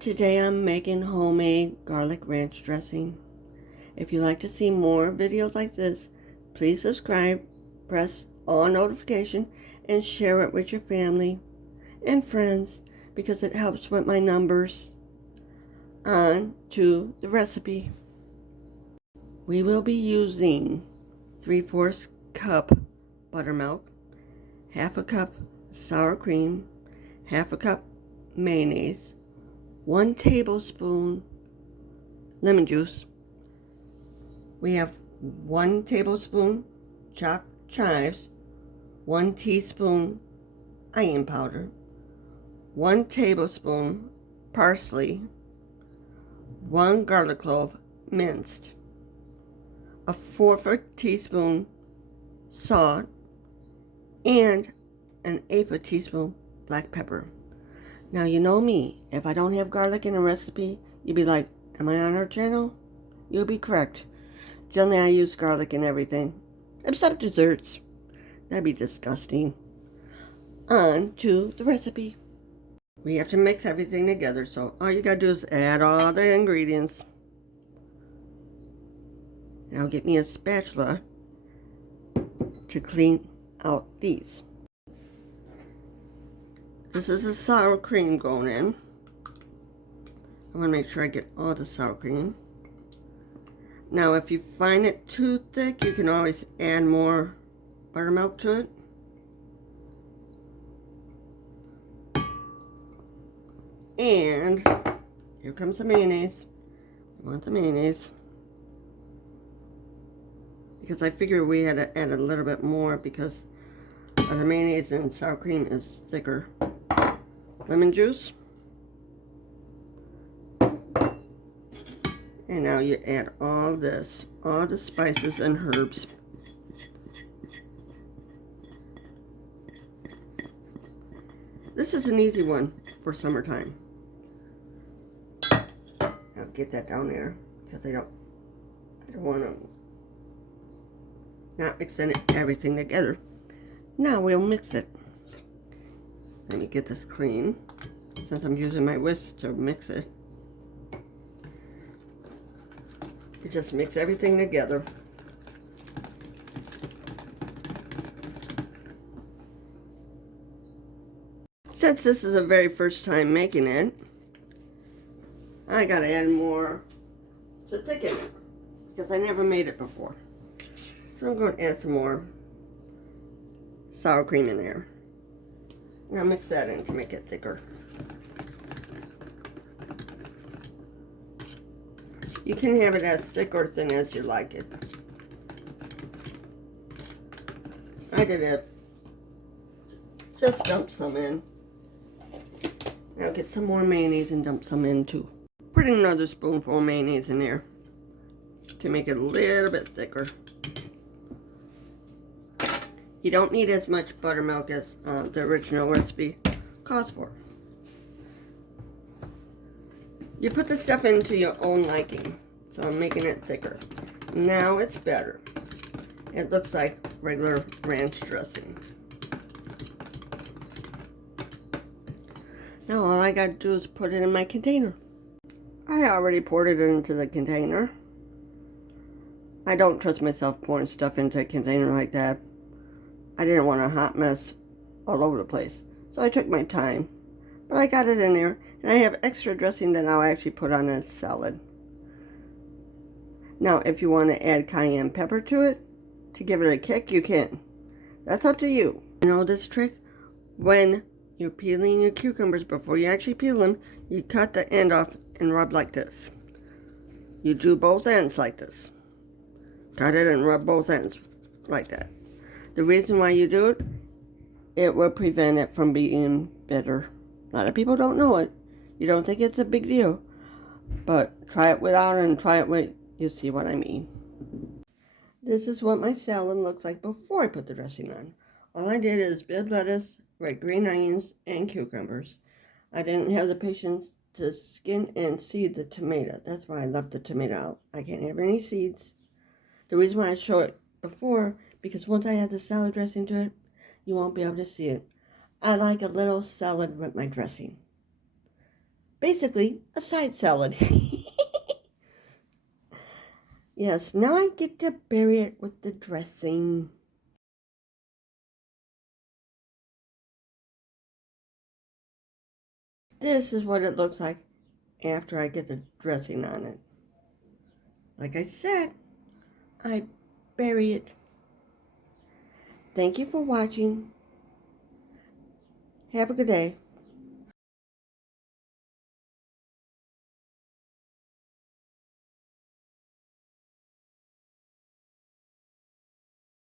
Today I'm making homemade garlic ranch dressing. If you'd like to see more videos like this, please subscribe, press all notification, and share it with your family and friends because it helps with my numbers. On to the recipe. We will be using 3/4 cup buttermilk, half a cup sour cream, half a cup mayonnaise, 1 tablespoon lemon juice. We have 1 tablespoon chopped chives, 1 teaspoon onion powder, 1 tablespoon parsley, 1 garlic clove minced, a 1/4 teaspoon salt, and an 1/8 teaspoon black pepper. Now, you know me, if I don't have garlic in a recipe, you'd be like, am I on our channel? You'll be correct. Generally, I use garlic in everything, except desserts. That'd be disgusting. On to the recipe. We have to mix everything together, so all you gotta do is add all the ingredients. Now get me a spatula to clean out these. This is the sour cream going in. I want to make sure I get all the sour cream. Now, if you find it too thick, you can always add more buttermilk to it. And here comes the mayonnaise. I want the mayonnaise. Because I figure we had to add a little bit more because the mayonnaise and sour cream is thicker. Lemon juice. And now you add all this, all the spices and herbs. This is an easy one for summertime. I'll get that down there because I don't want to not mixing everything together. Now we'll mix it. Let me get this clean since I'm using my whisk to mix it. You just mix everything together. Since this is the very first time making it, I gotta add more to thicken it because I never made it before. So I'm going to add some more sour cream in there. Now mix that in to make it thicker. You can have it as thick or thin as you like it. I did it. Just dump some in. Now get some more mayonnaise and dump some in too. Put another spoonful of mayonnaise in there to make it a little bit thicker. You don't need as much buttermilk as the original recipe calls for. You put the stuff into your own liking. So I'm making it thicker. Now it's better. It looks like regular ranch dressing. Now all I gotta do is put it in my container. I already poured it into the container. I don't trust myself pouring stuff into a container like that. I didn't want a hot mess all over the place. So I took my time. But I got it in there. And I have extra dressing that I'll actually put on a salad. Now, if you want to add cayenne pepper to it, to give it a kick, you can. That's up to you. You know this trick? When you're peeling your cucumbers, before you actually peel them, you cut the end off and rub like this. You do both ends like this. Cut it and rub both ends like that. The reason why you do it, it will prevent it from being bitter. A lot of people don't know it. You don't think it's a big deal. But try it without and try it with, you'll see what I mean. This is what my salad looks like before I put the dressing on. All I did is bib lettuce, red green onions, and cucumbers. I didn't have the patience to skin and seed the tomato. That's why I left the tomato out. I can't have any seeds. The reason why I show it before, because once I add the salad dressing to it, you won't be able to see it. I like a little salad with my dressing. Basically, a side salad. Yes, now I get to bury it with the dressing. This is what it looks like after I get the dressing on it. Like I said, I bury it. Thank you for watching. Have a good day.